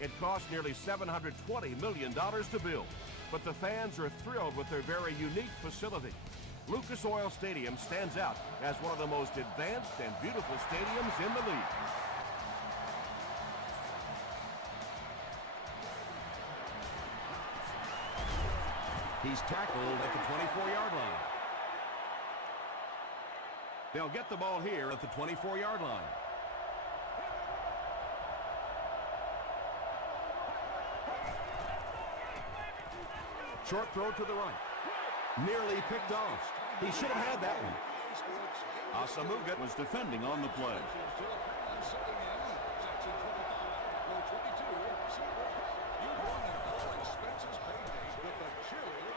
It cost nearly $720 million to build, but the fans are thrilled with their very unique facility. Lucas Oil Stadium stands out as one of the most advanced and beautiful stadiums in the league. He's tackled at the 24-yard line. They'll get the ball here at the 24-yard line. Short throw to the right. Nearly picked off. He should have had that one. Asamuga was defending on the play.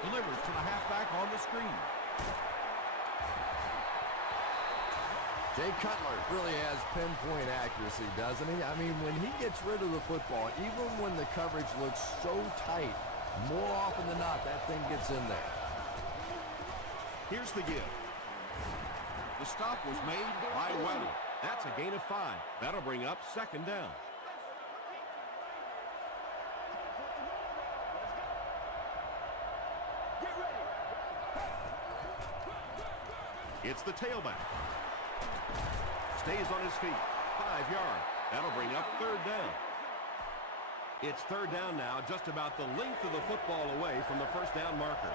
Delivers to the halfback on the screen. Jay Cutler really has pinpoint accuracy, doesn't he? I mean, when he gets rid of the football, even when the coverage looks so tight, more often than not, that thing gets in there. Here's the give. The stop was made by Weddle. That's a gain of 5. That'll bring up second down. It's the tailback. Stays on his feet. 5 yards. That'll bring up third down. It's third down now, just about the length of the football away from the first down marker.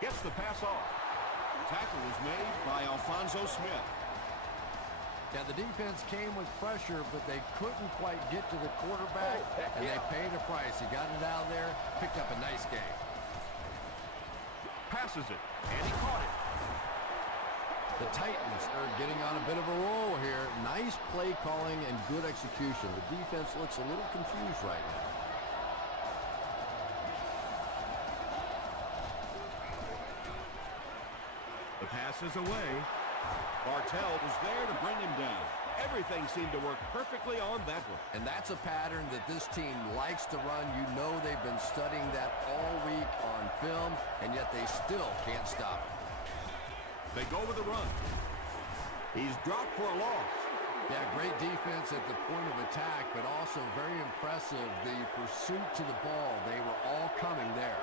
Gets the pass off. Tackle was made by Alfonso Smith. Yeah, the defense came with pressure, but they couldn't quite get to the quarterback, and they paid a price. He got it out there, picked up a nice game. Passes it, and he caught it. The Titans are getting on a bit of a roll here. Nice play calling and good execution. The defense looks a little confused right now. The pass is away. Bartell was there to bring him down. Everything seemed to work perfectly on that one. And that's a pattern that this team likes to run. You know they've been studying that all week on film, and yet they still can't stop it. They go with the run. He's dropped for a loss. Yeah, great defense at the point of attack, but also very impressive. The pursuit to the ball, they were all coming there.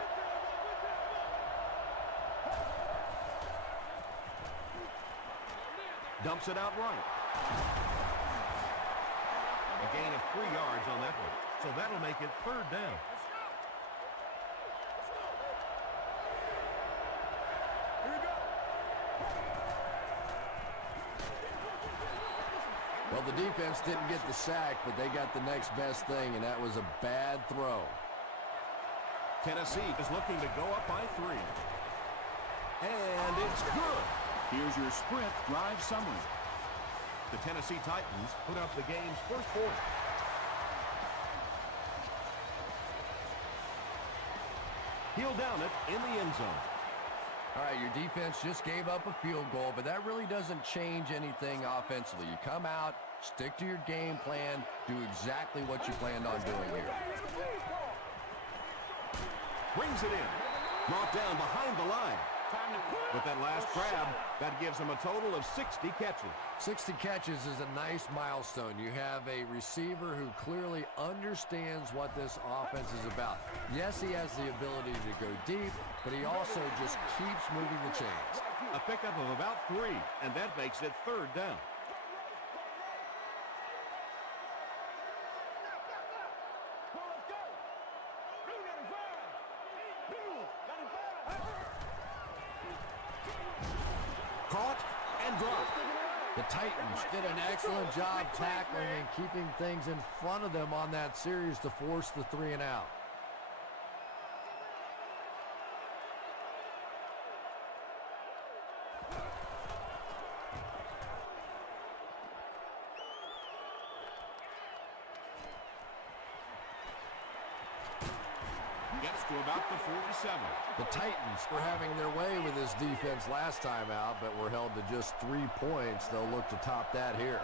Dumps it out right. A gain of 3 yards on that one. So that'll make it third down. Here we go. Well, the defense didn't get the sack, but they got the next best thing, and that was a bad throw. Tennessee is looking to go up by 3. And it's good. Here's your sprint drive summary. The Tennessee Titans put up the game's first 4. He'll down it in the end zone. All right, your defense just gave up a field goal, but that really doesn't change anything offensively. You come out, stick to your game plan, do exactly what you planned on doing here. Brings it in. Brought down behind the line. With that last grab, that gives him a total of 60 catches. 60 catches is a nice milestone. You have a receiver who clearly understands what this offense is about. Yes, he has the ability to go deep, but he also just keeps moving the chains. A pickup of about 3, and that makes it third down. Caught and dropped. The Titans did an excellent job tackling and keeping things in front of them on that series to force the 3 and out. Gets to about the 47. The Titans were having their way with this defense last time out, but were held to just 3 points. They'll look to top that here.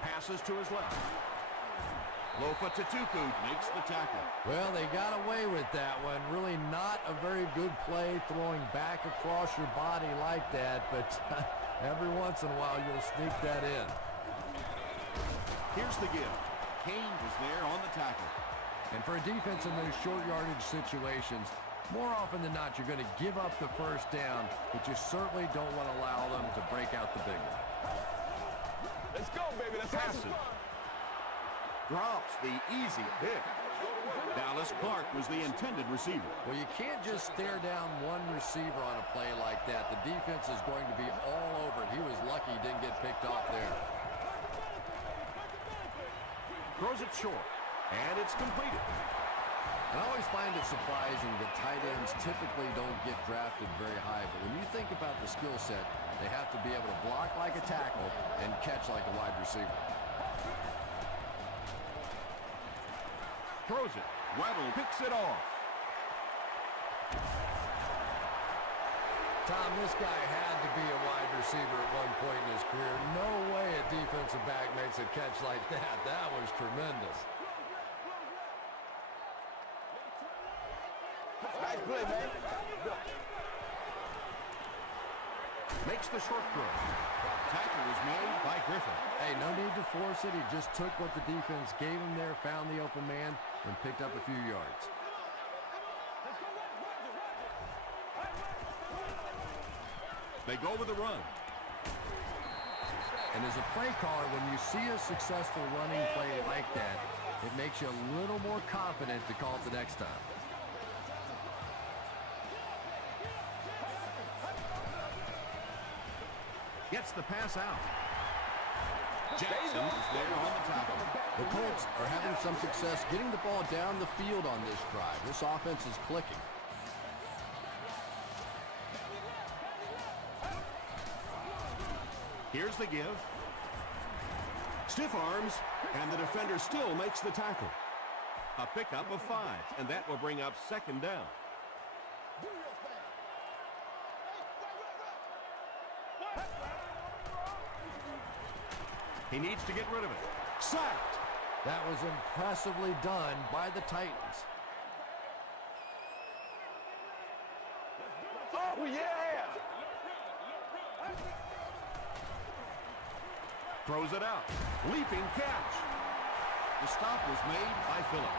Passes to his left. Lofa Tatupu makes the tackle. Well, they got away with that one. Really not a very good play throwing back across your body like that, but every once in a while you'll sneak that in. Here's the give. Kane was there on the tackle. And for a defense in those short yardage situations, more often than not, you're going to give up the first down, but you certainly don't want to allow them to break out the big one. Let's go, baby. Let's pass it. Drops the easy pick. Dallas Clark was the intended receiver. Well, you can't just stare down one receiver on a play like that. The defense is going to be all over it. He was lucky he didn't get picked off there. Throws it short, and it's completed. I always find it surprising that tight ends typically don't get drafted very high, but when you think about the skill set, they have to be able to block like a tackle and catch like a wide receiver. Throws it. Weddle picks it off. Tom, this guy had to be a wide receiver at one point in his career. No way a defensive back makes a catch like that. That was tremendous. Nice play, man. Makes the short throw. Tackle was made by Griffin. Hey, no need to force it. He just took what the defense gave him there, found the open man, and picked up a few yards. They go with the run. And as a play caller, when you see a successful running play like that, it makes you a little more confident to call it the next time. Gets the pass out. Jackson is there on the tackle. The Colts are having some success getting the ball down the field on this drive. This offense is clicking. Here's the give. Stiff arms, and the defender still makes the tackle. A pickup of 5, and that will bring up second down. He needs to get rid of it. Sacked. That was impressively done by the Titans. Oh, yeah! Throws it out. Leaping catch. The stop was made by Phillip.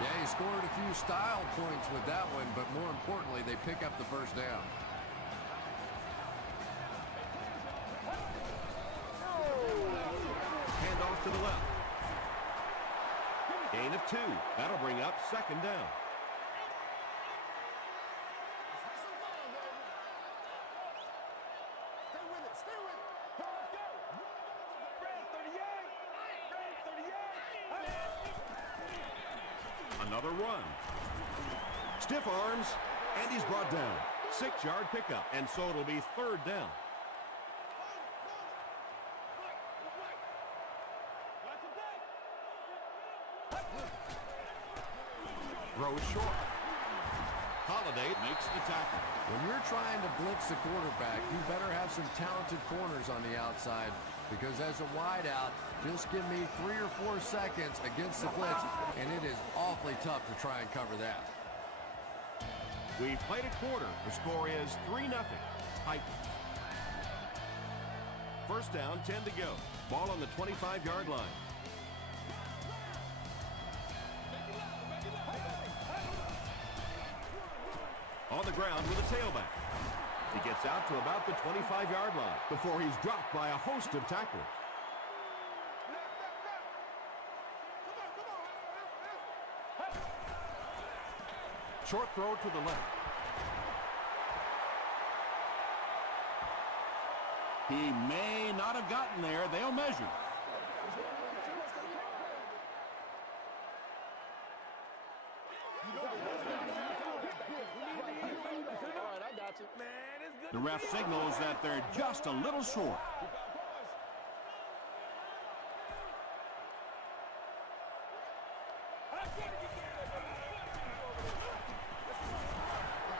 Yeah, he scored a few style points with that one, but more importantly, they pick up the first down. Handoff to the left. Gain of 2. That'll bring up second down. Another run. Stiff arms, and he's brought down. 6-yard pickup, and so it'll be third down. Throws short. Holiday makes the tackle. When you're trying to blitz the quarterback, you better have some talented corners on the outside, because as a wideout, just give me 3 or 4 seconds against the blitz, and it is awfully tough to try and cover that. We played a quarter. The score is 3-0. Titans. First down, 10 to go. Ball on the 25-yard line. On the ground with a tailback. He gets out to about the 25-yard line before he's dropped by a host of tacklers. Short throw to the left. He may not have gotten there. They'll measure. The ref signals that they're just a little short.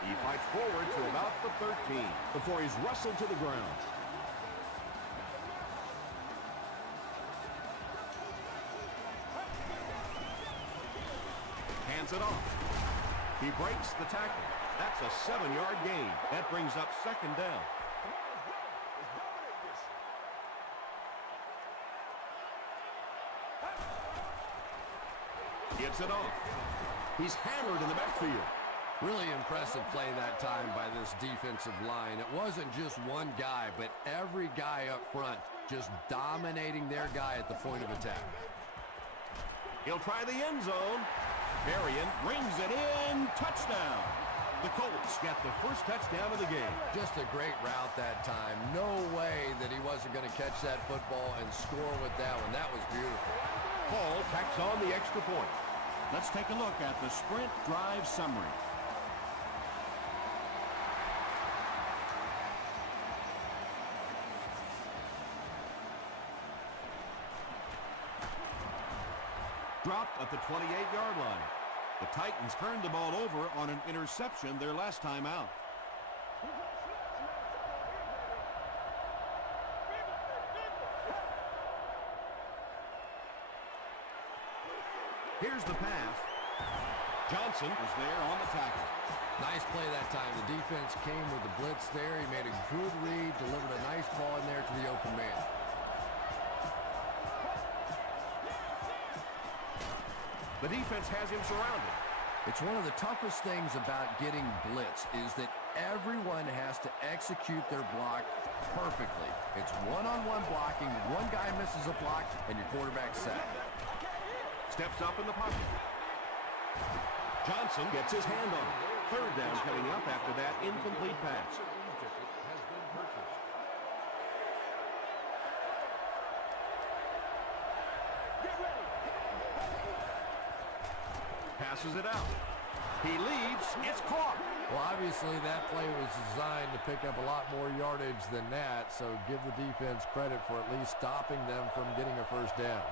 He fights forward to about the 13 before he's wrestled to the ground. hands it off. He breaks the tackle. That's a 7-yard gain. That brings up second down. Gives it off. He's hammered in the backfield. Really impressive play that time by this defensive line. It wasn't just one guy, but every guy up front just dominating their guy at the point of attack. He'll try the end zone. Marion brings it in. Touchdown. The Colts got the first touchdown of the game. Just a great route that time. No way that he wasn't going to catch that football and score with that one. That was beautiful. Hall tacks on the extra point. Let's take a look at the sprint drive summary. Dropped at the 28-yard line. The Titans turned the ball over on an interception their last time out. Here's the pass. Johnson is there on the tackle. Nice play that time. The defense came with the blitz there. He made a good read, delivered a nice ball in there to the open man. The defense has him surrounded. It's one of the toughest things about getting blitz is that everyone has to execute their block perfectly. It's one-on-one blocking. One guy misses a block, and your quarterback's set. Steps up in the pocket. Johnson gets his hand on it. Third down coming up after that incomplete pass. Passes it out. He leads. It's caught. Well, obviously that play was designed to pick up a lot more yardage than that, so give the defense credit for at least stopping them from getting a first down.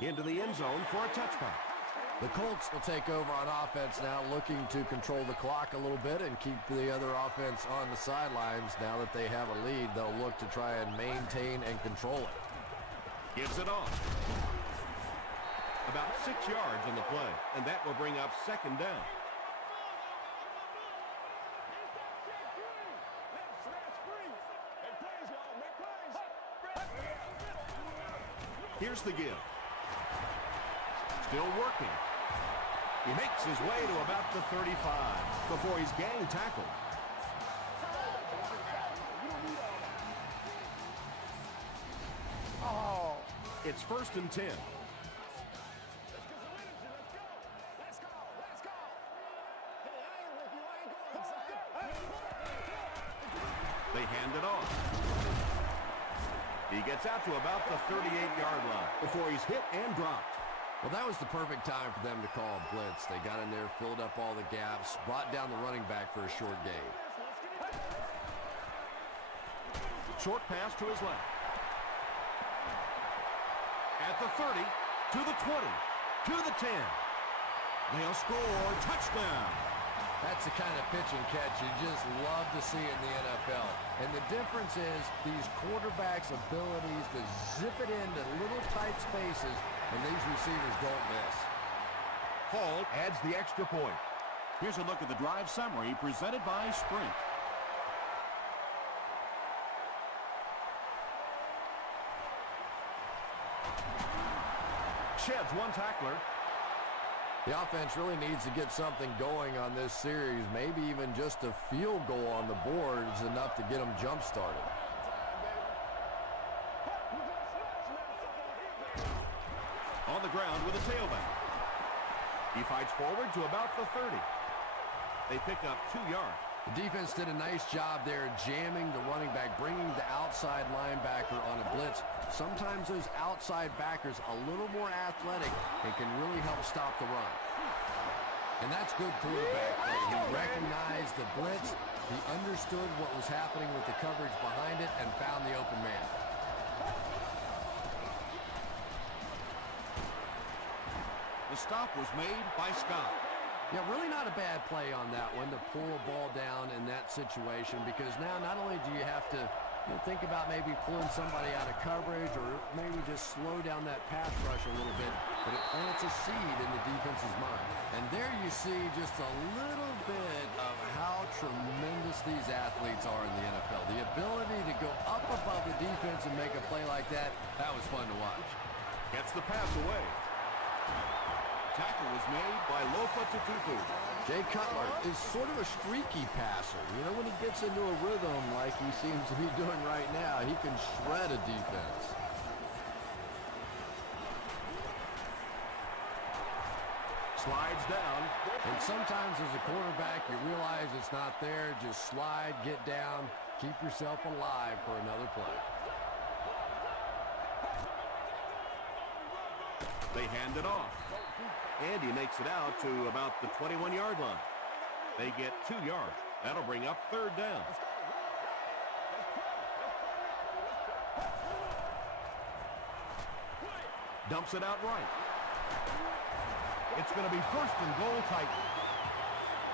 Into the end zone for a touchback. The Colts will take over on offense now, looking to control the clock a little bit and keep the other offense on the sidelines. Now that they have a lead, they'll look to try and maintain and control it. Gives it off. About 6 yards on the play, and that will bring up second down. Here's the give. Still working. He makes his way to about the 35 before he's gang tackled. Oh. It's first and 10. They hand it off. He gets out to about the 38-yard line before he's hit and dropped. Well, that was the perfect time for them to call a blitz. They got in there, filled up all the gaps, brought down the running back for a short gain. Short pass to his left. At the 30, to the 20, to the 10. They'll score. Touchdown. That's the kind of pitch and catch you just love to see in the NFL. And the difference is these quarterbacks' abilities to zip it into little tight spaces, and these receivers don't miss. Hall adds the extra point. Here's a look at the drive summary presented by Sprint. Sheds one tackler. The offense really needs to get something going on this series. Maybe even just a field goal on the board is enough to get them jump-started. On the ground with a tailback. He fights forward to about the 30. They pick up 2 yards. The defense did a nice job there jamming the running back, bringing the outside linebacker on a blitz. Sometimes those outside backers a little more athletic and can really help stop the run. And that's good quarterback play. He recognized the blitz, he understood what was happening with the coverage behind it, and found the open man. The stop was made by Scott. Yeah, really not a bad play on that one to pull a ball down in that situation, because now not only do you have to think about maybe pulling somebody out of coverage or maybe just slow down that pass rush a little bit, but it plants a seed in the defense's mind. And there you see just a little bit of how tremendous these athletes are in the NFL. The ability to go up above the defense and make a play like that, that was fun to watch. Gets the pass away. Tackle was made by Lofa Tututu. Jay Cutler is sort of a streaky passer. You know, when he gets into a rhythm like he seems to be doing right now, he can shred a defense. Slides down. And sometimes as a quarterback, you realize it's not there. Just slide, get down, keep yourself alive for another play. They hand it off. And he makes it out to about the 21-yard line. They get 2 yards. That'll bring up third down. Dumps it out right. It's going to be first and goal Titan.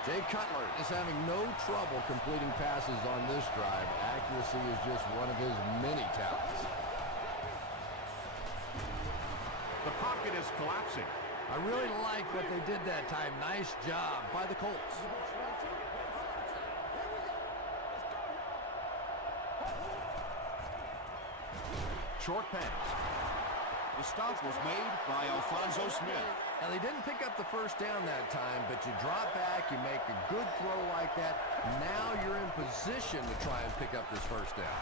Jay Cutler is having no trouble completing passes on this drive. Accuracy is just one of his many talents. The pocket is collapsing. I really like what they did that time. Nice job by the Colts. Short pass. The stop was made by Alfonso Smith. Now, they didn't pick up the first down that time, but you drop back, you make a good throw like that. Now you're in position to try and pick up this first down.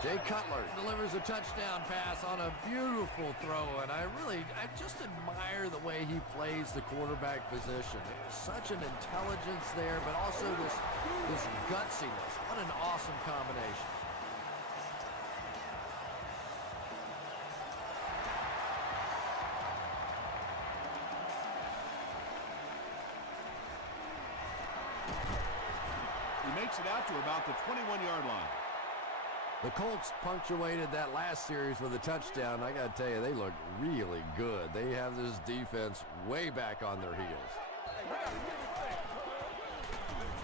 Jay Cutler delivers a touchdown pass on a beautiful throw, and I just admire the way he plays the quarterback position. There's such an intelligence there, but also this gutsiness. What an awesome combination. He makes it out to about the 21-yard line. The Colts punctuated that last series with a touchdown. I got to tell you, they look really good. They have this defense way back on their heels.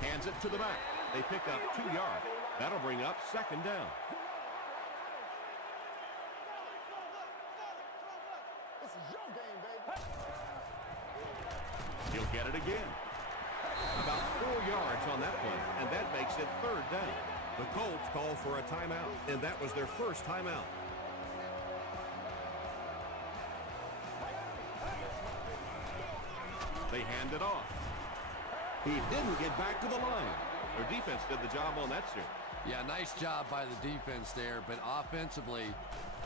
Hands it to the back. They pick up 2 yards. That'll bring up second down. This is your game, baby. He'll get it again. About 4 yards on that play, and that makes it third down. The Colts call for a timeout, and that was their first timeout. They hand it off. He didn't get back to the line. Their defense did the job on that series. Yeah, nice job by the defense there, but offensively,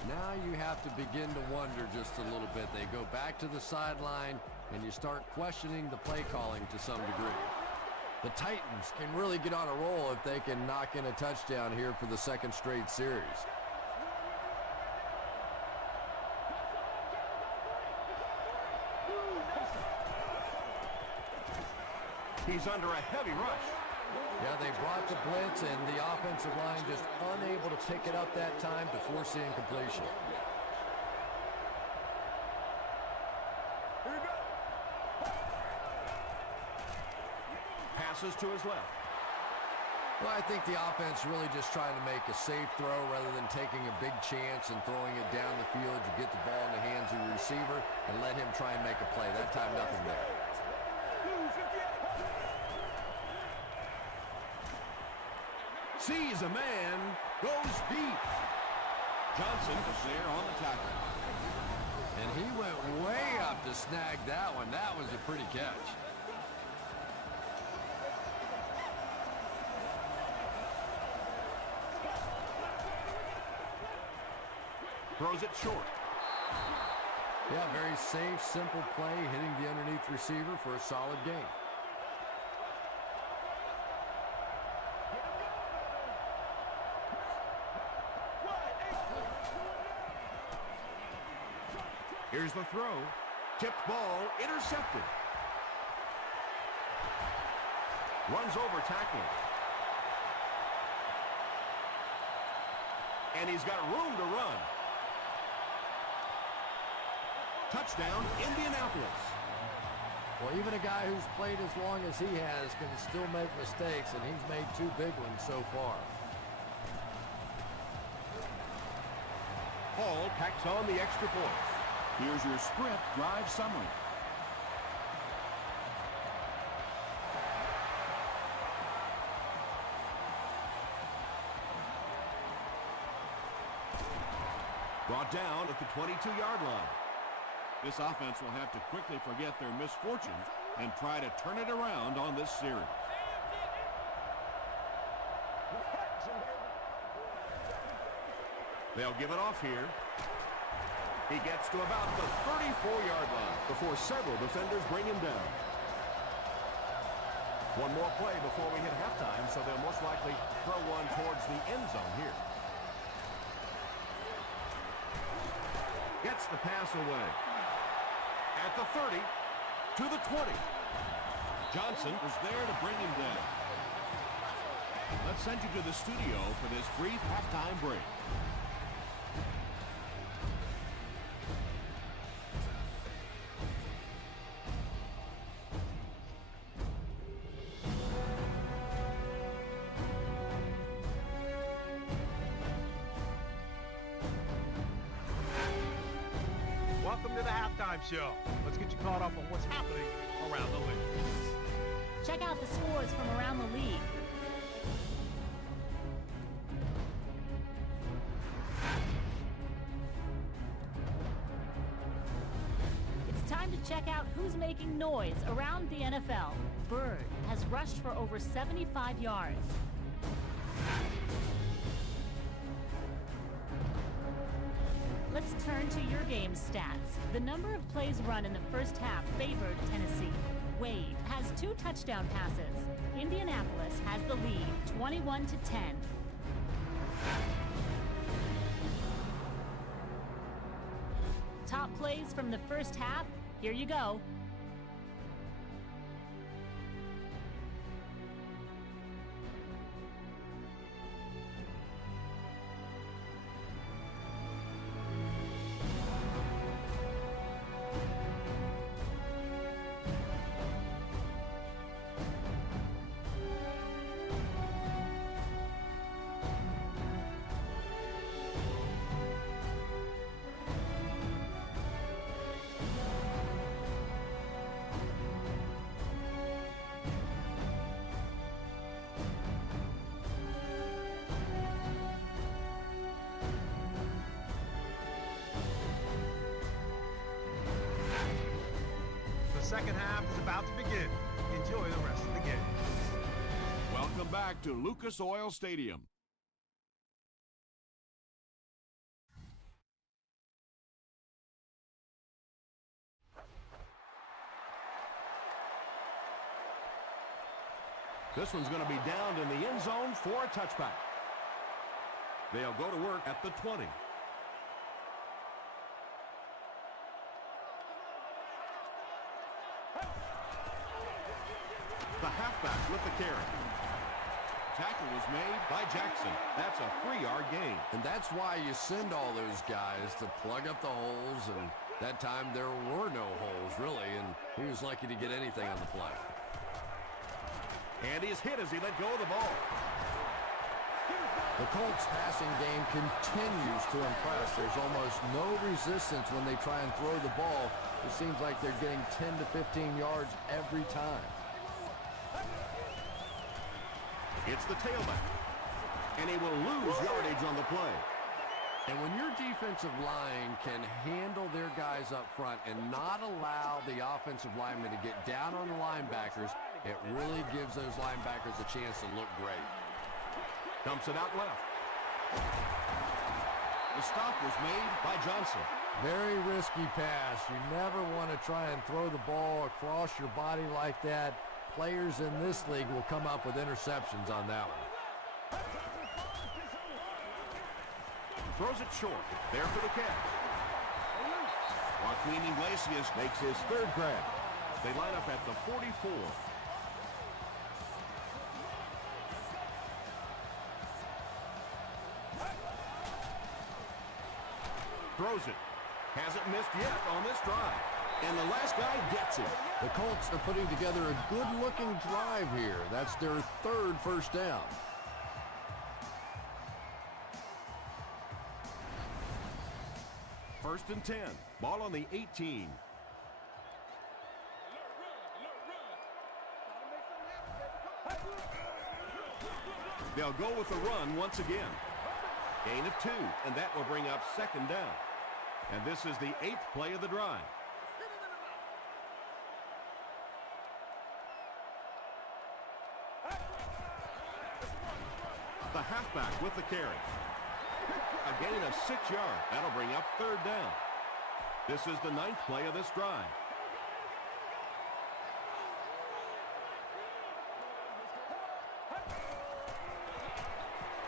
now you have to begin to wonder just a little bit. They go back to the sideline, and you start questioning the play calling to some degree. The Titans can really get on a roll if they can knock in a touchdown here for the second straight series. He's under a heavy rush. Yeah, they brought the blitz, and the offensive line just unable to pick it up that time to force the incompletion. Passes to his left. Well, I think the offense really just trying to make a safe throw rather than taking a big chance and throwing it down the field. You get the ball in the hands of your receiver and let him try and make a play. That time, nothing there. Sees a man, goes deep. Johnson was there on the tackle. And he went way up to snag that one. That was a pretty catch. Throws it short. Yeah, very safe, simple play, hitting the underneath receiver for a solid gain. Here's the throw. Tipped ball, intercepted. Runs over tackling. And he's got room to run. Touchdown, Indianapolis. Well, even a guy who's played as long as he has can still make mistakes, and he's made 2 big ones so far. Hall tacks on the extra point. Here's your sprint drive summary. Brought down at the 22-yard line. This offense will have to quickly forget their misfortune and try to turn it around on this series. They'll give it off here. He gets to about the 34-yard line before several defenders bring him down. One more play before we hit halftime, so they'll most likely throw one towards the end zone here. Gets the pass away. At the 30, to the 20. Johnson was there to bring him down. Let's send you to the studio for this brief halftime break. Welcome to the halftime show. Let's get you caught up on what's happening around the league. Check out the scores from around the league. It's time to check out who's making noise around the NFL. Bird has rushed for over 75 yards. Let's turn to your game stats. The number of plays run in the first half favored Tennessee. Wade has 2 touchdown passes. Indianapolis has the lead, 21-10. Top plays from the first half, here you go. The second half is about to begin. Enjoy the rest of the game. Welcome back to Lucas Oil Stadium. This one's going to be downed in the end zone for a touchback. They'll go to work at the 20. The halfback with the carry. Tackle was made By Jackson. That's a 3-yard gain. And that's why you send all those guys to plug up the holes, and that time there were no holes, really, and he was lucky to get anything on the play. And he's hit as he let go of the ball. The Colts passing game continues to impress. There's almost no resistance when they try and throw the ball. It seems like they're getting 10 to 15 yards every time. It's the tailback. And he will lose yardage on the play. And when your defensive line can handle their guys up front and not allow the offensive linemen to get down on the linebackers, it really gives those linebackers a chance to look great. Dumps it out left. The stop was made By Johnson. Very risky pass. You never want to try and throw the ball across your body like that. Players in this league will come up with interceptions on that one. Throws it short. There for the catch. Joaquin Iglesias Makes his 3rd grab. They line up at the 44. Throws it. Hasn't missed yet on this drive. And the last guy gets it. The Colts are putting together a good-looking drive here. That's their third first down. First and 10. Ball on the 18. They'll go with the run once again. Gain of 2, and that will bring up second down. And this is the 8th play of the drive. The halfback with the carry. A gain of 6 yards. That'll bring up third down. This is the 9th play of this drive.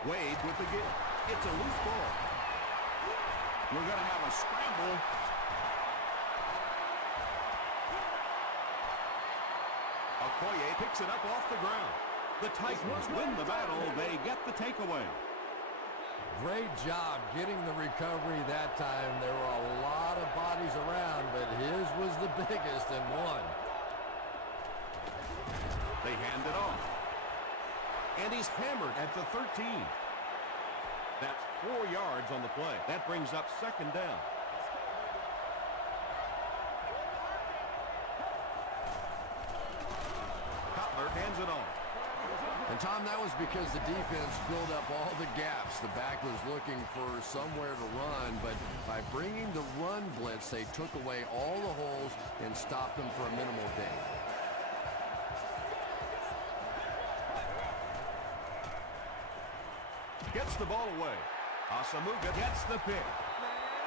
Wade with the give. It's a loose ball. We're going to have a scramble. Okoye picks it up off the ground. The Titans win the battle. They get the takeaway. Great job getting the recovery that time. There were a lot of bodies around, but his was the biggest and won. They hand it off. And he's hammered at the 13. That's 4 yards on the play. That brings up second down. Cutler hands it off. And, Tom, that was because the defense filled up all the gaps. The back was looking for somewhere to run, but by bringing the run blitz, they took away all the holes and stopped them for a minimal gain. Gets the ball away. Asamuga gets the pick.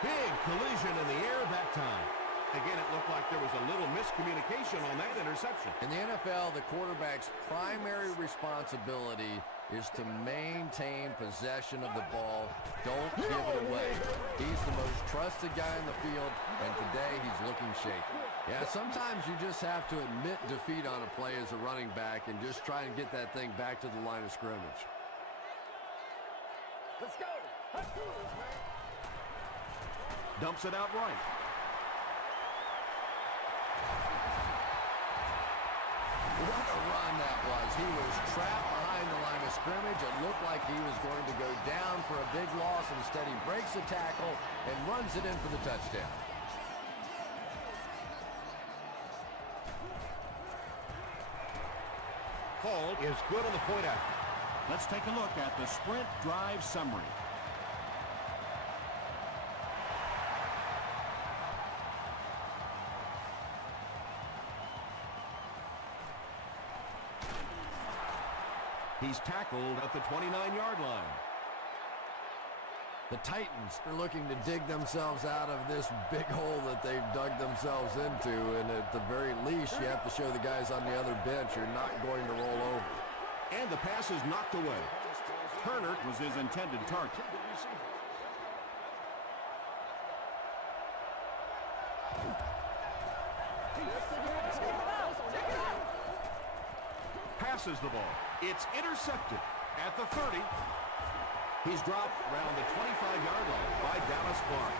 Big collision in the air that time. Again, it looked like there was a little miscommunication on that interception. In the NFL, the quarterback's primary responsibility is to maintain possession of the ball. Don't give it away. He's the most trusted guy in the field, and today he's looking shaky. Yeah, sometimes you just have to admit defeat on a play as a running back and just try and get that thing back to the line of scrimmage. Let's go. Let's do this, man. Dumps it out right. What a run that was. He was trapped behind the line of scrimmage. It looked like he was going to go down for a big loss. Instead, he breaks the tackle and runs it in for the touchdown. Hall is good on the point after. Let's take a look at the sprint drive summary. He's tackled at the 29-yard line. The Titans are looking to dig themselves out of this big hole that they've dug themselves into, and at the very least, you have to show the guys on the other bench you're not going to roll over. And the pass is knocked away. Turner Was his intended target. passes the ball. It's intercepted at the 30. He's dropped around the 25-yard line by Dallas Clark.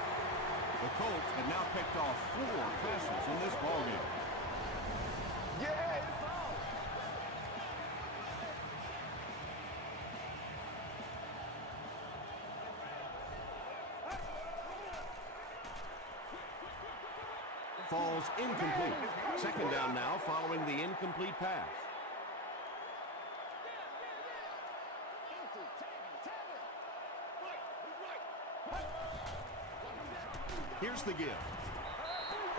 The Colts have now picked off 4 passes in this ballgame. Yeah, it's on. Falls incomplete. Second down now following the incomplete pass. Here's the give.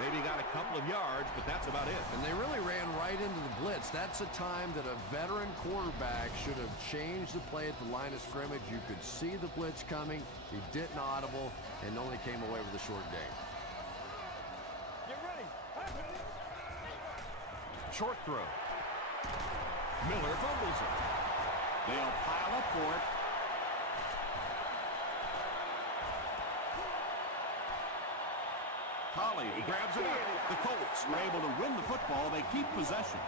Maybe got a couple of yards, but that's about it. And they really ran right into the blitz. That's a time that a veteran quarterback should have changed the play at the line of scrimmage. You could see the blitz coming. He didn't audible and only came away with a short gain. Get ready. Short throw. Miller fumbles it. They'll pile up for it. Holly grabs it up. The Colts are able to win the football. They keep possession.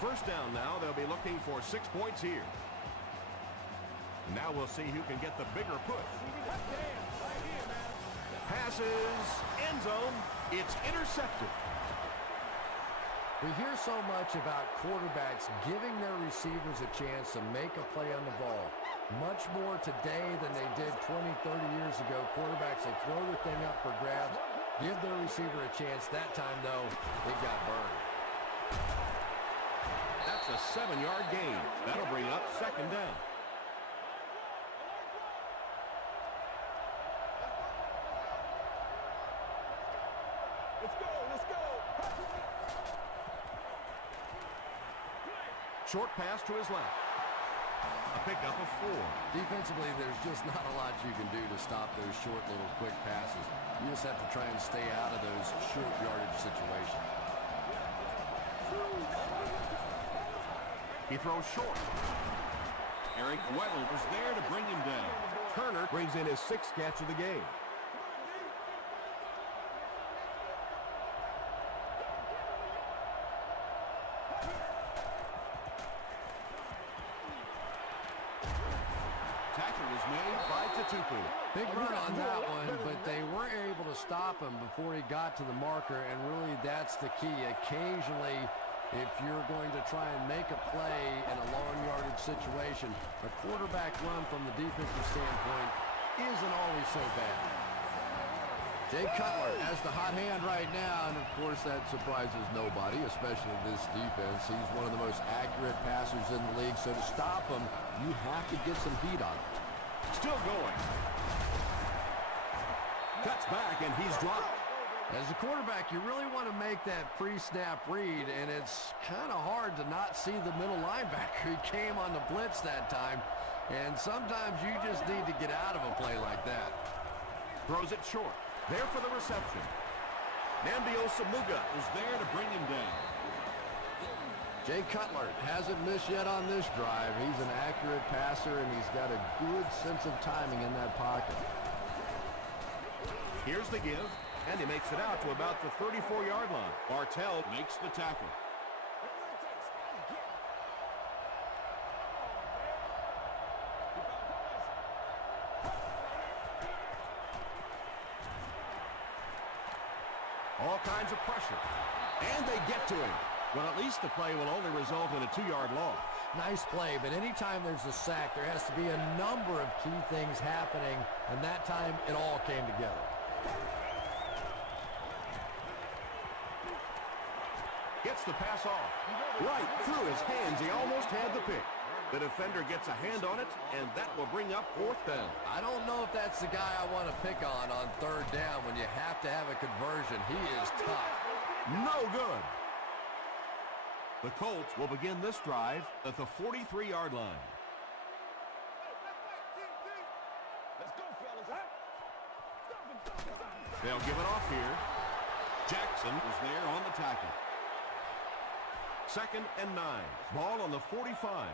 First down now. They'll be looking for 6 points here. Now we'll see who can get the bigger push. Passes. End zone. It's intercepted. We hear so much about quarterbacks giving their receivers a chance to make a play on the ball. Much more today than they did 20, 30 years ago. Quarterbacks will throw the thing up for grabs, give their receiver a chance. That time, though, it got burned. That's a 7-yard gain. That'll bring up second down. Let's go, let's go. Short pass to his left. A pickup of 4. Defensively, there's just not a lot you can do to stop those short little quick passes. You just have to try and stay out of those short yardage situations. He throws short. Eric Weddle was there to bring him down. Turner brings in his 6th catch of the game. Tackle was made by Tatupu. Big run on that one, but they weren't able to stop him before he got to the marker, and really that's the key. Occasionally, if you're going to try and make a play in a long yardage situation, a quarterback run from the defensive standpoint isn't always so bad. Jay Cutler has the hot hand right now, and of course that surprises nobody, especially this defense. He's one of the most accurate passers in the league, so to stop him, you have to get some heat on him. Still going. Cuts back, and he's dropped. As a quarterback, you really want to make that pre-snap read, and it's kind of hard to not see the middle linebacker. He came on the blitz that time, and sometimes you just need to get out of a play like that. Throws it short. There for the reception. Nambio Samuga Was there to bring him down. Jay Cutler hasn't missed yet on this drive. He's an accurate passer, and he's got a good sense of timing in that pocket. Here's the give, and he makes it out to about the 34-yard line. Bartell Makes the tackle. all kinds of pressure. And they get to him. Well, at least the play will only result in a 2-yard loss. Nice play, but anytime there's a sack, there has to be a number of key things happening, and that time it all came together. Gets the pass off. Right through his hands. He almost had the pick. The defender gets a hand on it, and that will bring up 4th down. I don't know if that's the guy I want to pick on 3rd down when you have to have a conversion. He is tough. No good. The Colts will begin this drive at the 43-yard line. Let's go, fellas. They'll give it off here. Jackson Was there on the tackle. 2nd and 9. Ball on the 45.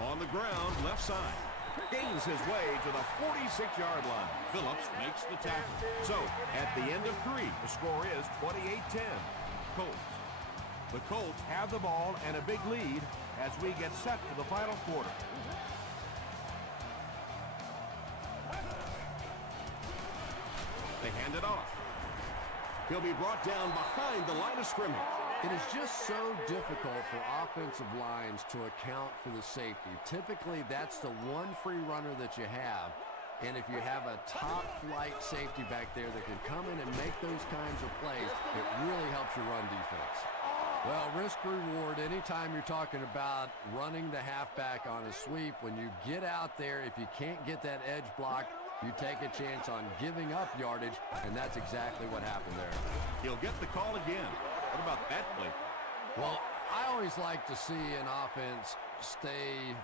On the ground, left side. Gains his way to the 46-yard line. Phillips makes the tackle. So, at the end of 3, the score is 28-10. Colts. The Colts have the ball and a big lead as we get set for the final quarter. They hand it off. He'll be brought down behind the line of scrimmage. It is just so difficult for offensive lines to account for the safety. Typically, that's the one free runner that you have. And if you have a top-flight safety back there that can come in and make those kinds of plays, it really helps your run defense. Well, risk-reward, anytime you're talking about running the halfback on a sweep, when you get out there, if you can't get that edge block, you take a chance on giving up yardage, and that's exactly what happened there. He'll get the call again. What about that play? Well, I always like to see an offense stay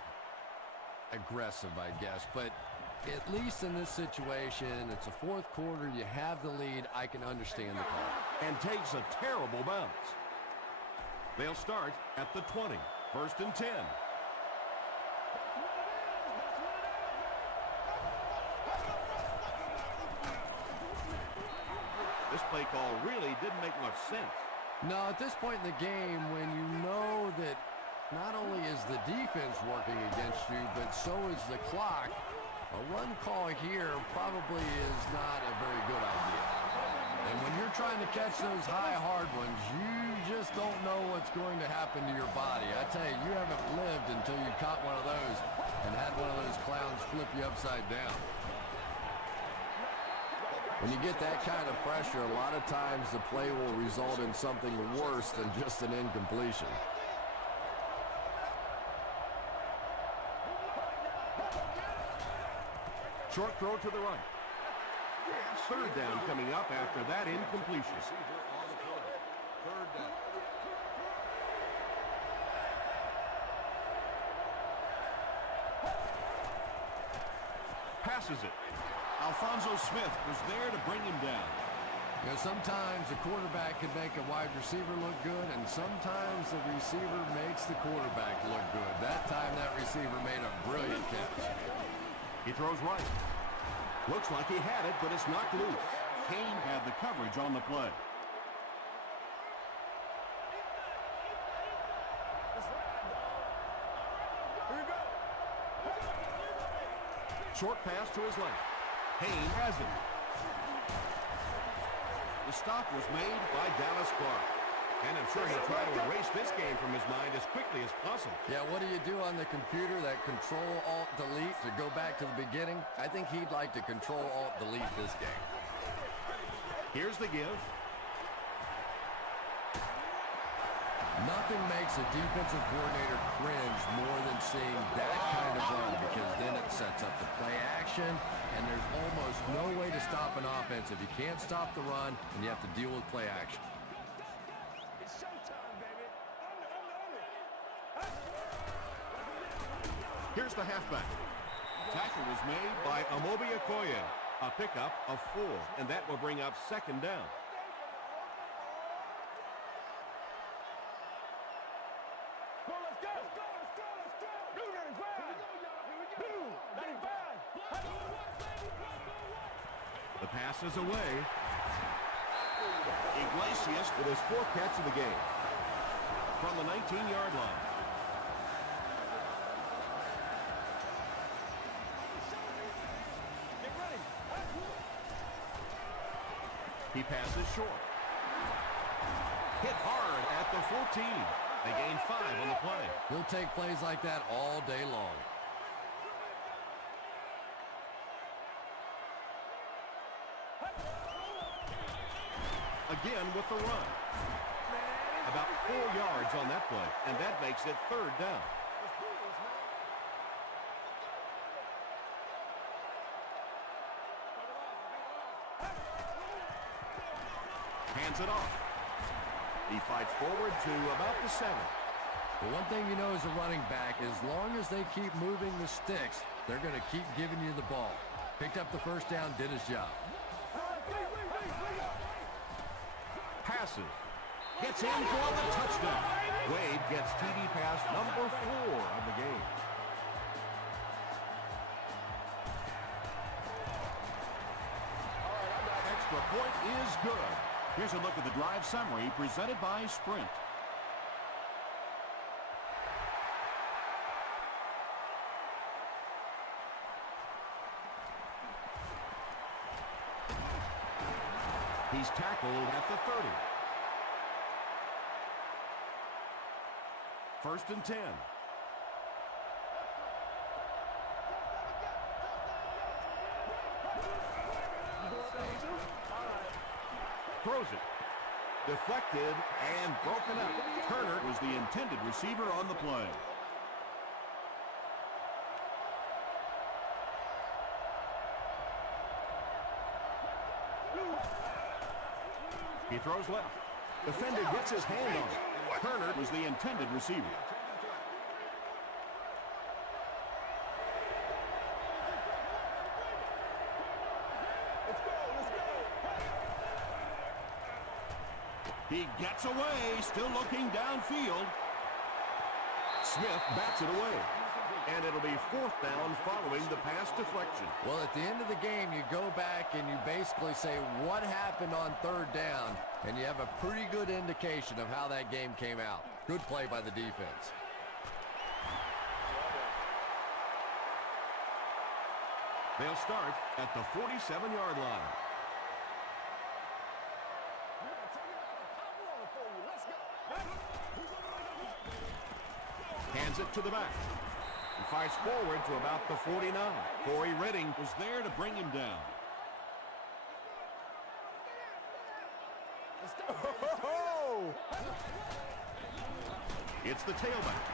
aggressive, I guess. But at least in this situation, it's a 4th quarter, you have the lead, I can understand the call. And takes a terrible bounce. They'll start at the 20. 1st and 10. This play call really didn't make much sense. No, at this point in the game, when you know that Not only is the defense working against you, but so is the clock. A run call here probably is not a very good idea. And when you're trying to catch those high, hard ones, you just don't know what's going to happen to your body. I tell you, you haven't lived until you caught one of those and had one of those clowns flip you upside down. When you get that kind of pressure, a lot of times the play will result in something worse than just an incompletion. Short throw to the right. Third down coming up after that incompletion. Third down. Passes it. Alfonso Smith was there to bring him down. You know, sometimes the quarterback can make a wide receiver look good, and sometimes the receiver makes the quarterback look good. That time, that receiver made a brilliant catch. He throws right. Looks like he had it, but it's knocked loose. Kane had the coverage on the play. Short pass to his left. Kane has it. The stop was made by Dallas Clark. And I'm sure he'll try to erase this game from his mind as quickly as possible. Yeah, what do you do on the computer? That Control-Alt-Delete to go back to the beginning? I think he'd like to Control-Alt-Delete this game. Here's the give. Nothing makes a defensive coordinator cringe more than seeing that kind of run, because then it sets up the play action, and there's almost no way to stop an offense if you can't stop the run and you have to deal with play action. It's showtime, baby. Under. Here's the halfback. Tackle was made By Amobi Okoye. A pickup of 4, and that will bring up second down. Well, let's go. Let's go. Blue 95. Blue 95. The pass is away. Iglesias With his 4th catch of the game. From the 19-yard line. Get ready. He passes short. Hit hard at the 14. They gain 5 on the play. He'll take plays like that all day long. Again with the run. About 4 yards on that play, and that makes it third down. Hands it off. He fights forward to about the 7. The one thing you know as a running back, as long as they keep moving the sticks, they're going to keep giving you the ball. Picked up the first down, did his job. Passes. Gets in for the touchdown. Wade gets TD pass number 4 of the game. extra point is good. Here's a look at the drive summary presented by Sprint. He's tackled at the 30. First and 10. Throws it. Deflected and broken up. Turner was the intended receiver on the play. He throws left. Defender gets his hand on it. Turner was the intended receiver. He gets away, still looking downfield. Smith bats it away. And it'll be 4th down following the pass deflection. Well, at the end of the game, you go back and you basically say what happened on 3rd down, and you have a pretty good indication of how that game came out. Good play by the defense. They'll start at the 47-yard line. Hands it to the back. He fires forward to about the 49. Corey Redding was there to bring him down. It's the tailback.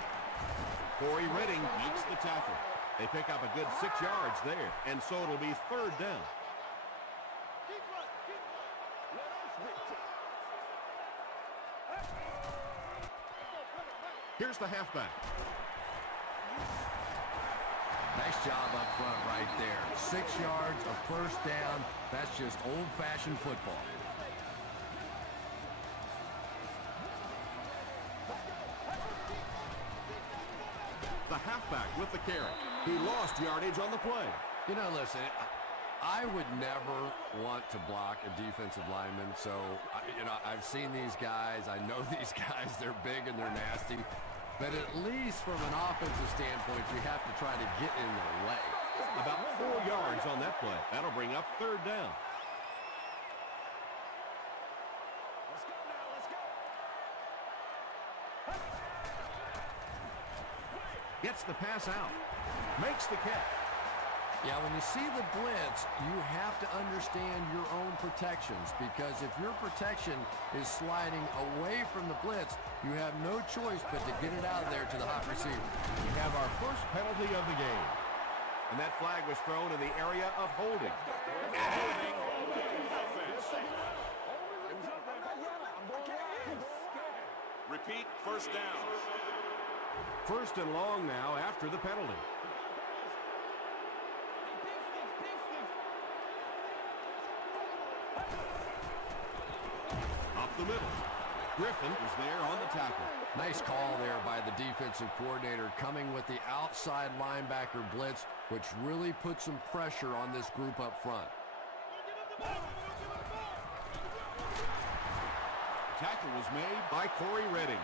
Corey Redding Makes the tackle. They pick up a good 6 yards there, and so it'll be third down. Here's the halfback. Nice job up front right there. 6 yards, a first down. That's just old-fashioned football. The halfback with the carry. He lost yardage on the play. You know, listen, I would never want to block a defensive lineman. So, I've seen these guys. I know these guys. They're big and they're nasty. But at least from an offensive standpoint, you have to try to get in their way. About 4 yards on that play. That'll bring up third down. Let's go now, let's go. Gets the pass out. Makes the catch. Yeah, when you see the blitz, you have to understand your own protections, because if your protection is sliding away from the blitz, you have no choice but to get it out of there to the hot receiver. We have our first penalty of the game. And that flag was thrown in the area of holding. Repeat, first down. First and long now after the penalty. Up the middle. Griffin was there on the tackle. Nice call there by the defensive coordinator, coming with the outside linebacker blitz, which really put some pressure on this group up front. Tackle was made by Corey Redding.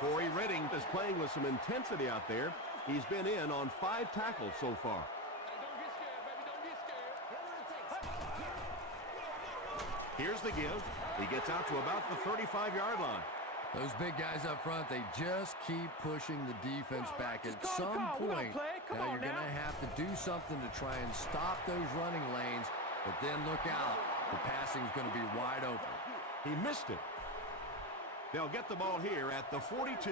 Corey Redding is playing with some intensity out there. He's been in on 5 tackles so far. Here's the give. He gets out to about the 35-yard line. Those big guys up front, they just keep pushing the defense back. At some point, now you're going to have to do something to try and stop those running lanes, but then look out. The passing's going to be wide open. He missed it. They'll get the ball here at the 42.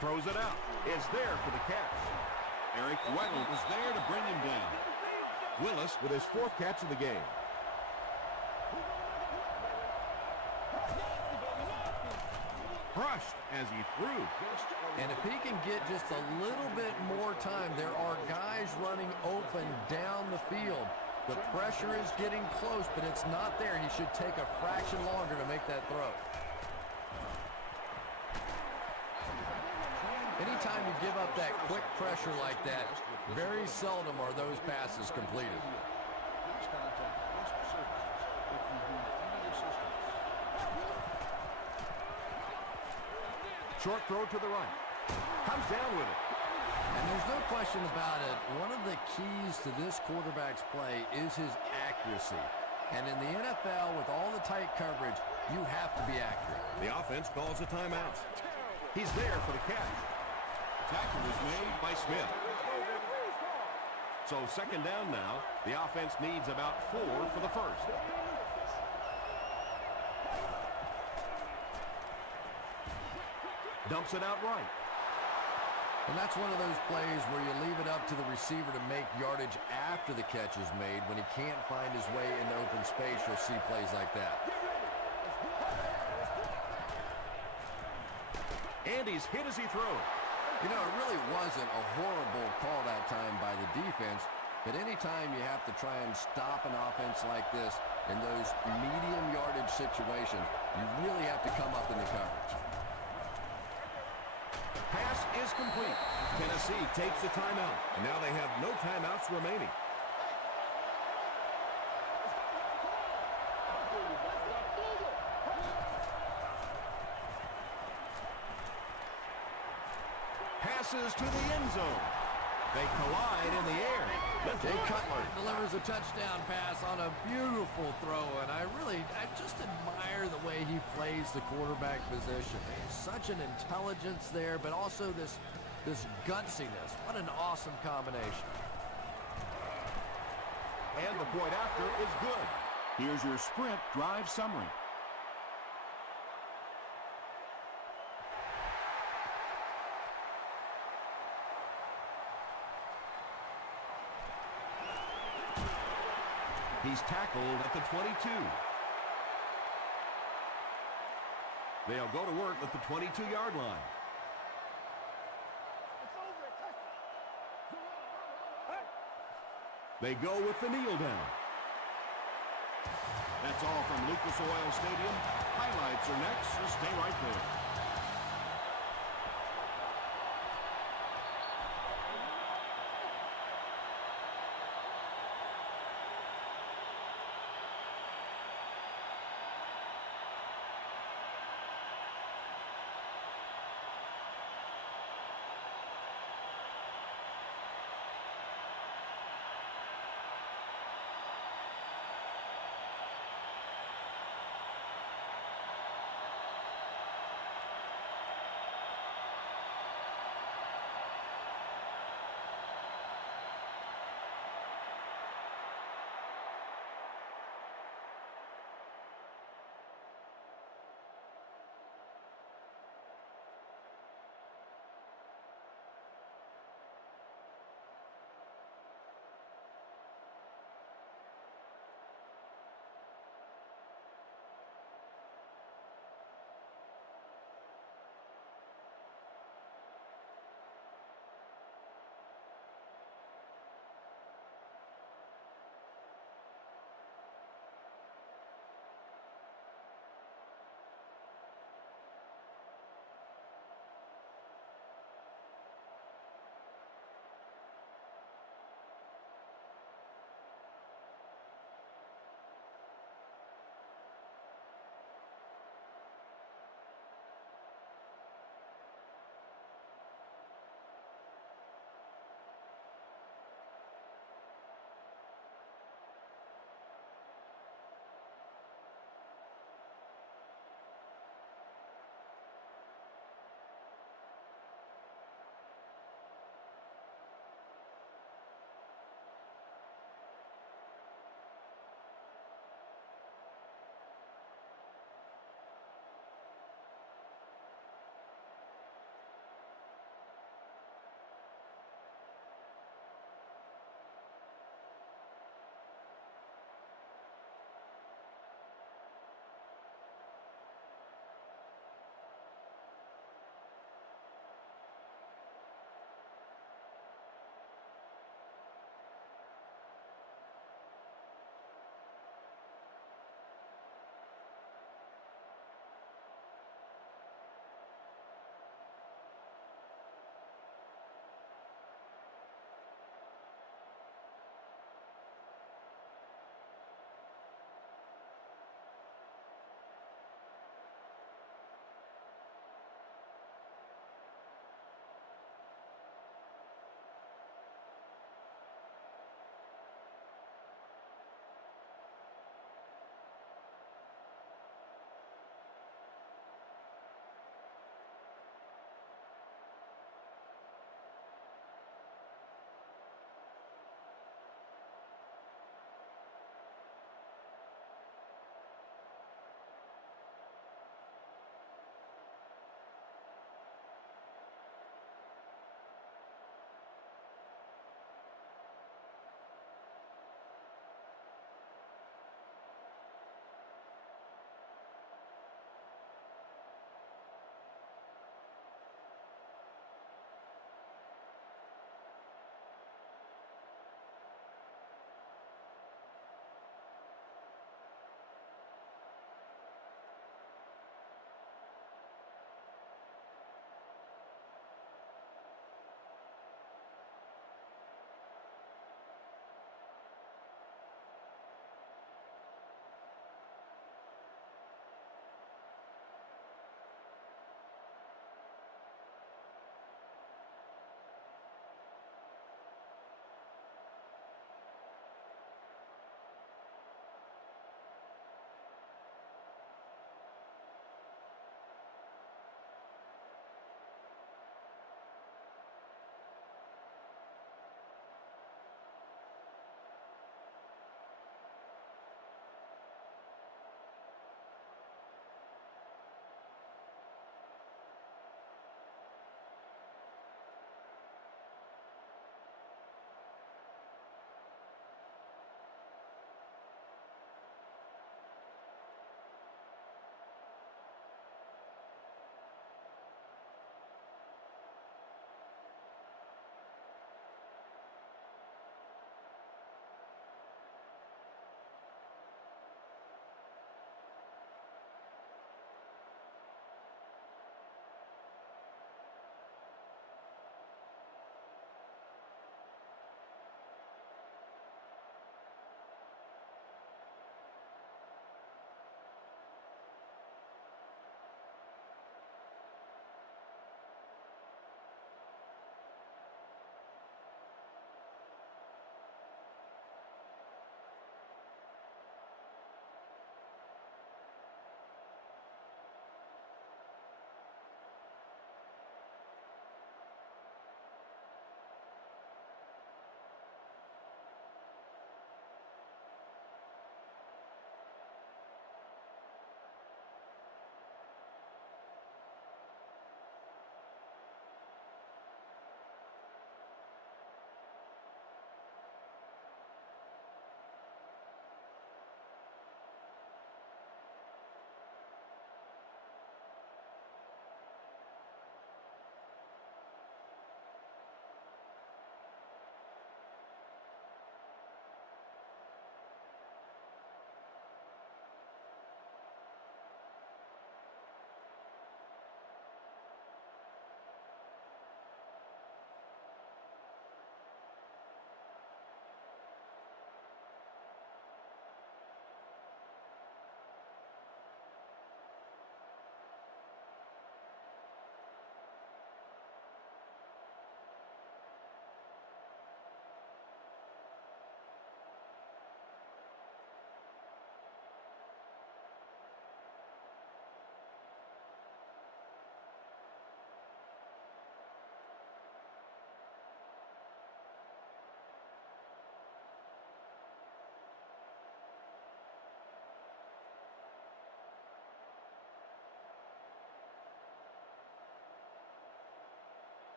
Throws it out. It's there for the catch. Eric Weddle was there to bring him down. Willis with his 4th catch of the game. Crushed as he threw. And if he can get just a little bit more time, there are guys running open down the field. The pressure is getting close, but it's not there. He should take a fraction longer to make that throw. Anytime you give up that quick pressure like that, very seldom are those passes completed. Short throw to the right. Comes down with it. And there's no question about it. One of the keys to this quarterback's play is his accuracy. And in the NFL, with all the tight coverage, you have to be accurate. The offense calls a timeout. He's there for the catch. Tackle was made by Smith. So second down now. The offense needs about 4 for the first. Dumps it out right. And that's one of those plays where you leave it up to the receiver to make yardage after the catch is made. When he can't find his way into open space, you'll see plays like that. And he's hit as he throws. You know, it really wasn't a horrible call that time by the defense, but anytime you have to try and stop an offense like this in those medium yardage situations, you really have to come up in the coverage. Pass is complete. Tennessee takes the timeout, and now they have no timeouts remaining. races to the end zone. They collide in the air. Jay Cutler delivers a touchdown pass on a beautiful throw, and I just admire the way he plays the quarterback position. There's such an intelligence there, but also this gutsiness. What an awesome combination. And the point after is good. Here's your sprint drive summary. He's tackled at the 22. They'll go to work at the 22-yard line. They go with the kneel down. That's all from Lucas Oil Stadium. Highlights are next, so stay right there.